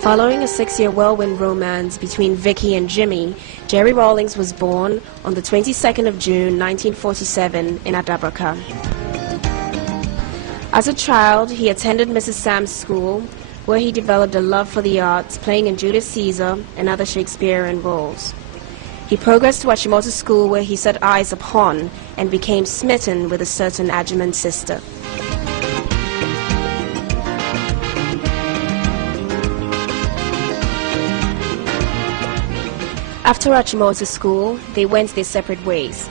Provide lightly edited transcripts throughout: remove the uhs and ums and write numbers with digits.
Following a 6-year whirlwind romance between Vicky and Jimmy, Jerry Rawlings was born on the 22nd of June 1947 in Adabraka. As a child, he attended Mrs. Sam's school, where he developed a love for the arts, playing in Julius Caesar and other Shakespearean roles. He progressed to Achimota School, where he set eyes upon and became smitten with a certain Agyeman sister. After Achimota School, they went their separate ways.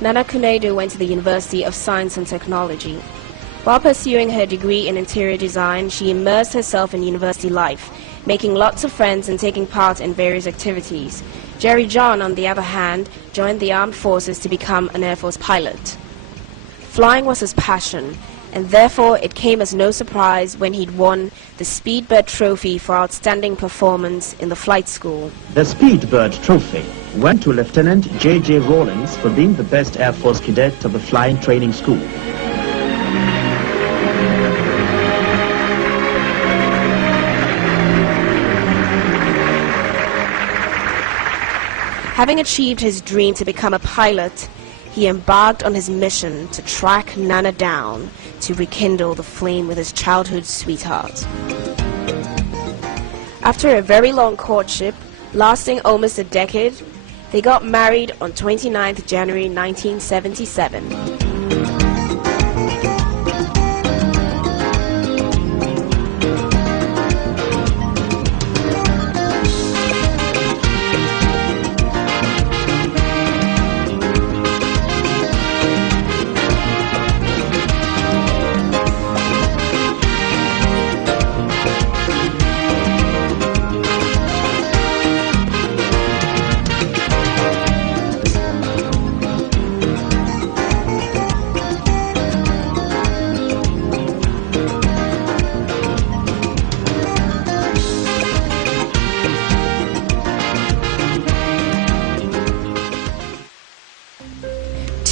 Nana Kunedo went to the University of Science and Technology. While pursuing her degree in interior design, she immersed herself in university life, making lots of friends and taking part in various activities. Jerry John, on the other hand, joined the armed forces to become an Air Force pilot. Flying was his passion, and therefore it came as no surprise when he'd won the Speedbird Trophy for outstanding performance in the flight school. The Speedbird Trophy went to Lieutenant J.J Rawlings for being the best Air Force cadet of the flying training school. Having achieved his dream to become a pilot, he embarked on his mission to track Nana down to rekindle the flame with his childhood sweetheart. After a very long courtship, lasting almost a decade, they got married on 29th January 1977.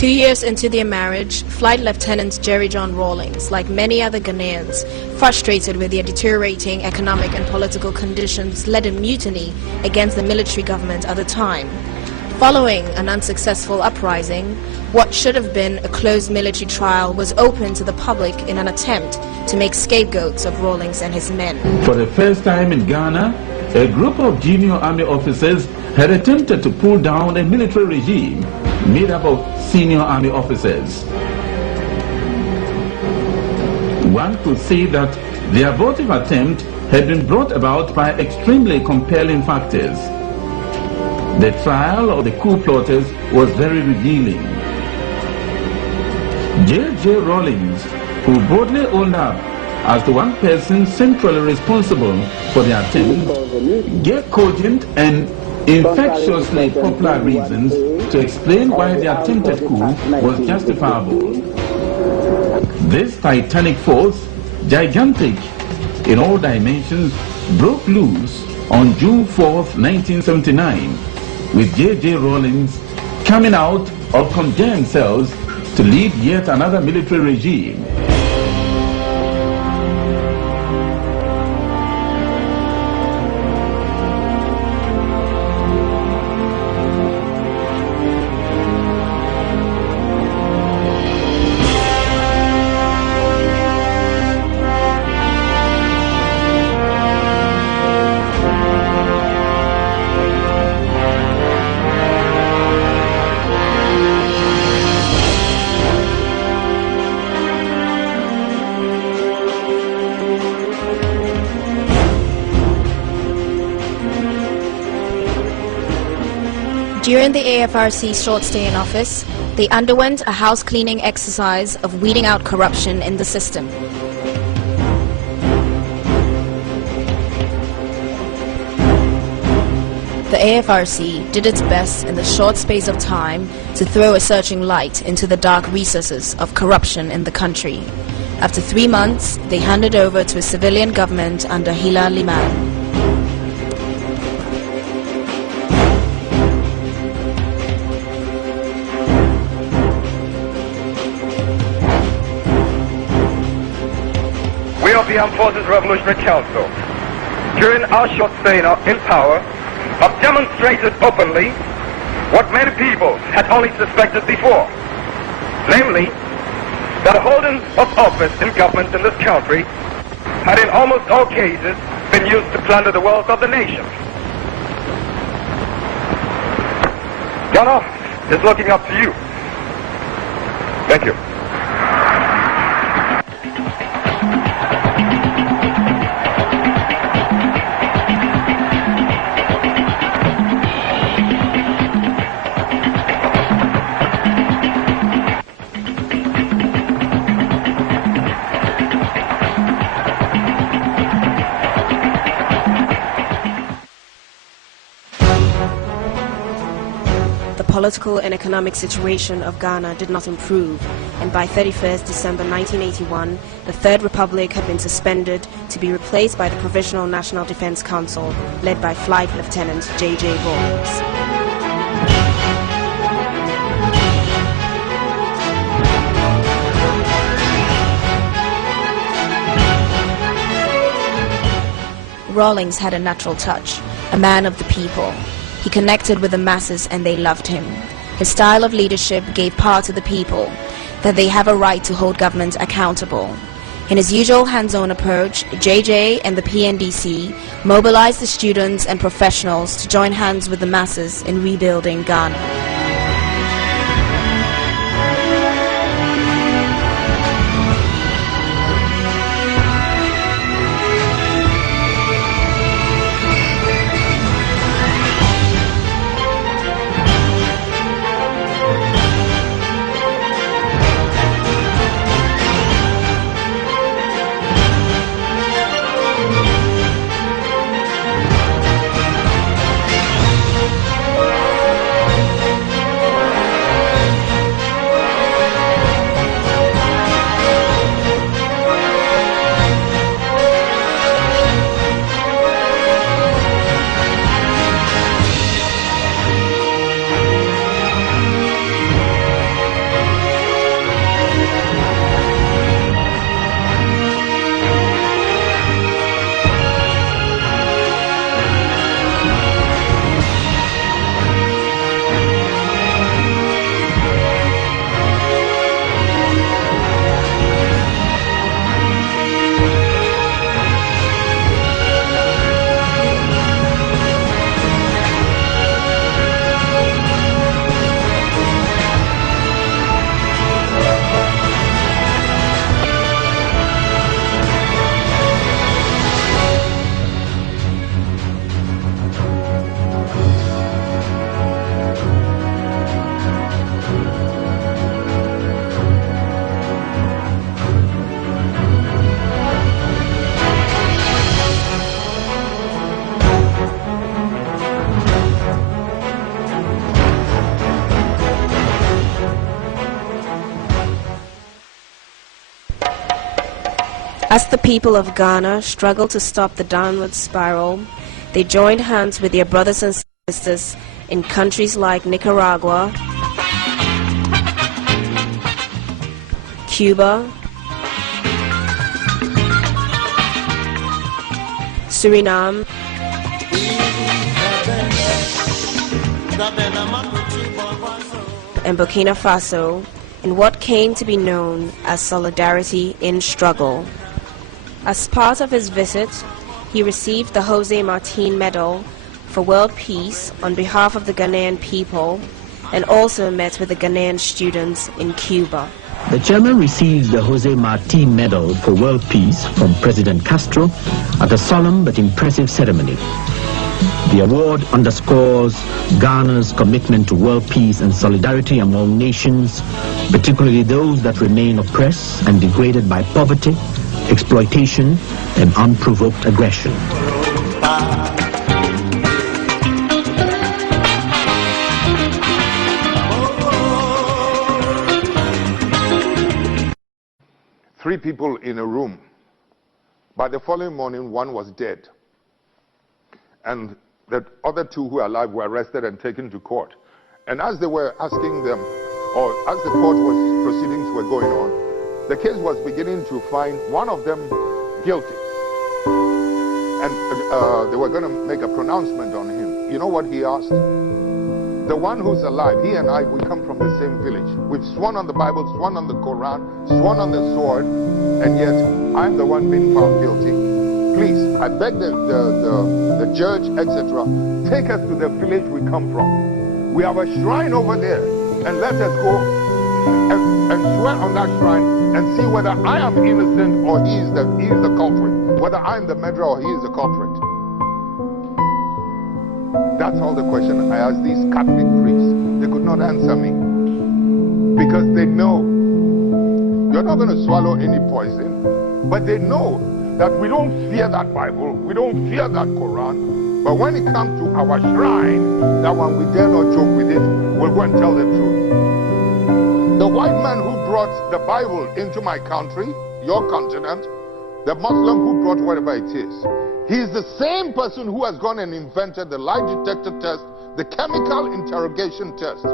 Two years into their marriage, Flight Lieutenant Jerry John Rawlings, like many other Ghanaians, frustrated with their deteriorating economic and political conditions, led a mutiny against the military government at the time. Following an unsuccessful uprising, what should have been a closed military trial was open to the public in an attempt to make scapegoats of Rawlings and his men. For the first time in Ghana, a group of junior army officers had attempted to pull down a military regime made up of senior army officers. One could say that the abortive attempt had been brought about by extremely compelling factors. The trial of the coup plotters was very revealing. J.J Rawlings, who boldly owned up as the one person centrally responsible for the attempt, gave cogent and infectiously popular reasons to explain why the attempted coup was justifiable. This titanic force, gigantic in all dimensions, broke loose on June 4th, 1979, with J.J Rawlings coming out of congealed cells to lead yet another military regime. During the AFRC's short stay in office, they underwent a house cleaning exercise of weeding out corruption in the system. The AFRC did its best in the short space of time to throw a searching light into the dark recesses of corruption in the country. After 3 months, they handed over to a civilian government under Hila Liman. We of the Armed Forces Revolutionary Council, during our short stay in power, have demonstrated openly what many people had only suspected before, namely, that the holding of office in government in this country had in almost all cases been used to plunder the wealth of the nation. Ghana is looking up to you. Thank you. The political and economic situation of Ghana did not improve, and by 31st December 1981, the Third Republic had been suspended to be replaced by the Provisional National Defense Council, led by Flight Lieutenant J.J Rawlings. Rawlings had a natural touch, a man of the people. He connected with the masses and they loved him. His style of leadership gave power to the people, that they have a right to hold government accountable. In his usual hands-on approach, JJ and the PNDC mobilized the students and professionals to join hands with the masses in rebuilding Ghana. As the people of Ghana struggled to stop the downward spiral, they joined hands with their brothers and sisters in countries like Nicaragua, Cuba, Suriname, and Burkina Faso in what came to be known as Solidarity in Struggle. As part of his visit, he received the Jose Martin Medal for World Peace on behalf of the Ghanaian people, and also met with the Ghanaian students in Cuba. The chairman received the Jose Martin Medal for World Peace from President Castro at a solemn but impressive ceremony. The award underscores Ghana's commitment to world peace and solidarity among nations, particularly those that remain oppressed and degraded by poverty, exploitation, and unprovoked aggression. 3 people in a room. By the following morning, 1 was dead. And the other 2 who were alive were arrested and taken to court. And as they were asking them, or as the proceedings were going on, the case was beginning to find one of them guilty. And they were going to make a pronouncement on him. You know what he asked? The one who's alive, he and I, we come from the same village. We've sworn on the Bible, sworn on the Quran, sworn on the sword, and yet I'm the one being found guilty. Please, I beg the judge, etc., take us to the village we come from. We have a shrine over there, and let us go and swear on that shrine and see whether I am innocent or he is the culprit, whether I am the murderer or he is the culprit. That's all the question I asked these Catholic priests. They could not answer me because they know you're not going to swallow any poison, but they know that we don't fear that Bible, we don't fear that Quran, but when it comes to our shrine, that one we dare not joke with it, we'll go and tell the truth. The white man who brought the Bible into my country, your continent, the Muslim who brought whatever it is, he is the same person who has gone and invented the lie detector test, the chemical interrogation test.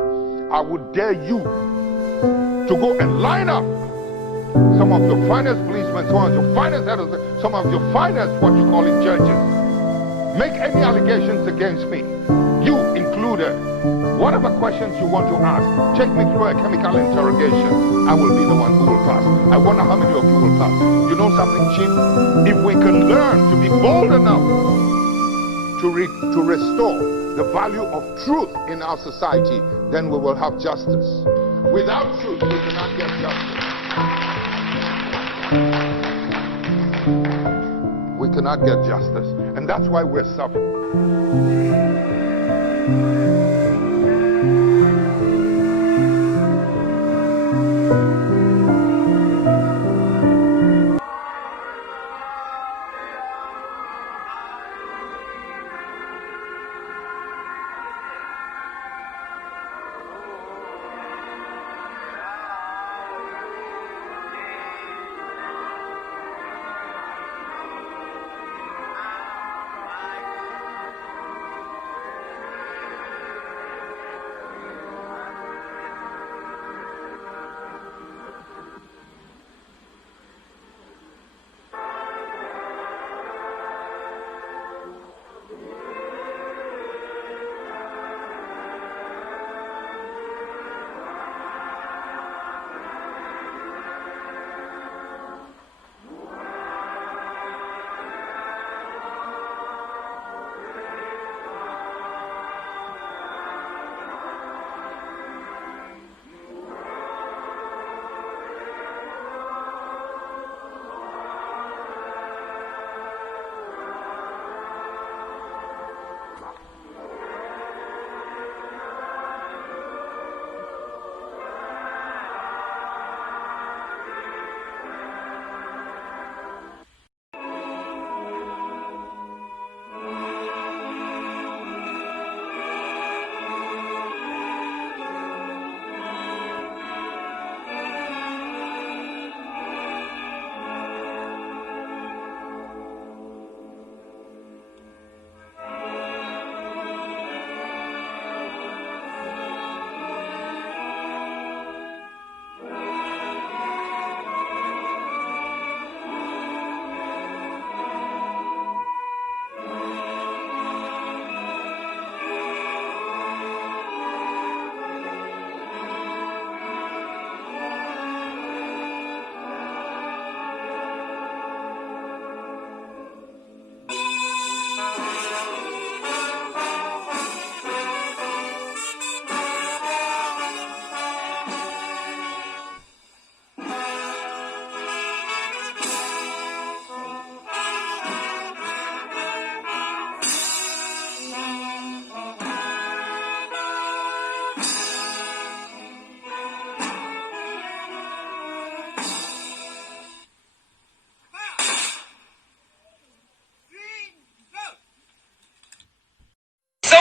I would dare you to go and line up some of your finest policemen, some of your finest heads, some of your finest, what you call it, judges. Make any allegations against me, you included. Whatever questions you want to ask, take me through a chemical interrogation. I will be the one who will pass. I wonder how many of you will pass. You know something, Chief? If we can learn to be bold enough to restore the value of truth in our society, then we will have justice. Without truth, we cannot get justice. We cannot get justice. And that's why we're suffering.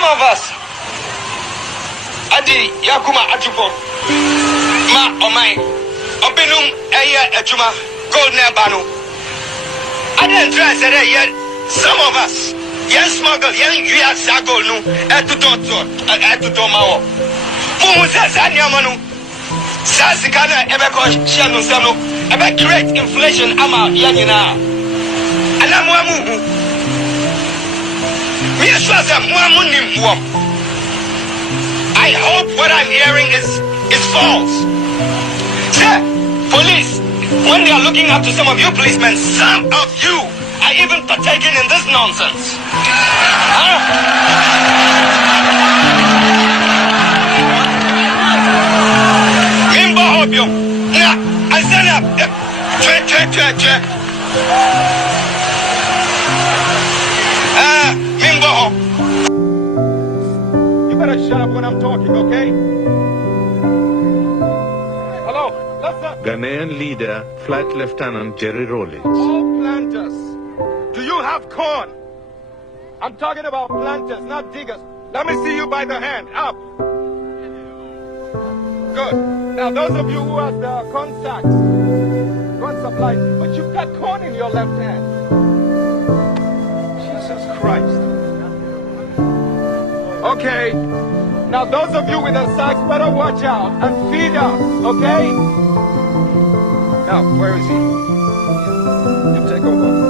Of us, Adi Yakuma Atupo, Ma Omai, Obinum Aya Ajuma, gold nebano. I didn't try to say that yet. Some of us, young smuggle, young Yuya gold no, at to do my Mumu says, I know. Sasikana ever cause Shanu Sano, ever create inflation ama Yanina. And I'm Wamu. I hope what I'm hearing is false. Sir, police, when they are looking up to some of you policemen, some of you are even partaking in this nonsense. Huh? I stand up. You better shut up when I'm talking, okay? Hello, listen. Ghanaian leader, Flight Lieutenant Jerry Rawlings. All planters, do you have corn? I'm talking about planters, not diggers. Let me see you by the hand. Up. Good. Now, those of you who have the corn sacks, corn supply, but you've got corn in your left hand. Jesus Christ. Okay. Now, those of you with the sacks, better watch out and feed us, okay? Now, where is he? You take over.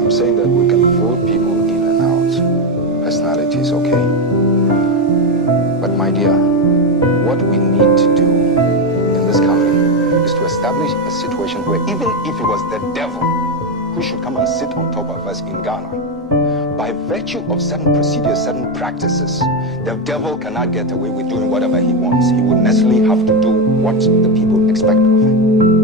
I'm saying that we can vote people in and out. Personalities, okay? But my dear, what we need to do in this country is to establish a situation where even if it was the devil who should come and sit on top of us in Ghana, by virtue of certain procedures, certain practices, the devil cannot get away with doing whatever he wants. He would necessarily have to do what the people expect of him.